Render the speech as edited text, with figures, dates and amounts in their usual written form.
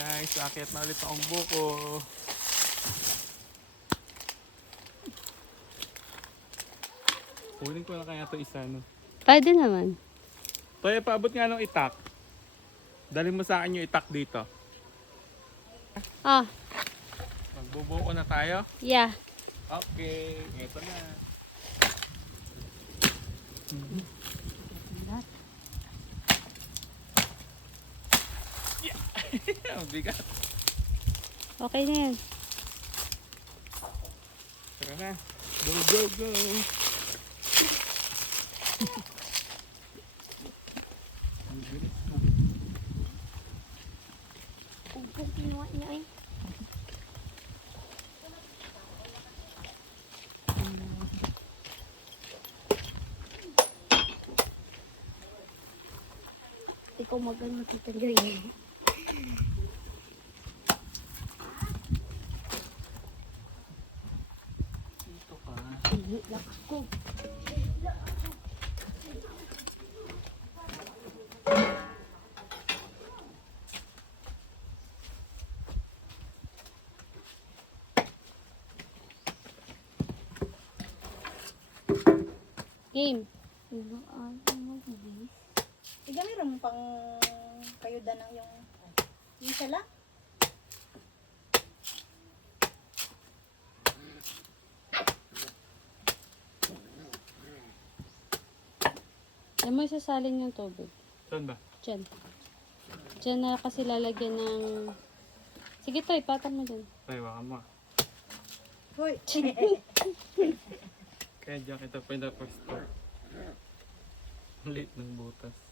guys, akit na ulit akong buko. Kunin ko na kaya ito isa, no? Pwede naman. Toy, paabot nga ng itak. Dali mo sa akin yung itak dito. Ah, Magbubuko na tayo. yeah. Okay, ito na. Yeah. Ang bigat. Okay na yan. Tara na. Go, go, go. Kung kinuha niya eh. Ikaw magano kita dyan. Dito ka. Hindi lang ako. Game. Iga meron pang kayuda ng yung sala? Alam mo isasalin yung tubig. Saan ba? Diyan. Diyan na kasi lalagyan ng... Sige to, ipatan mo dun. Ay, baka mo. Hoy! Kaya dyan kita pinapastore. Late ng butas.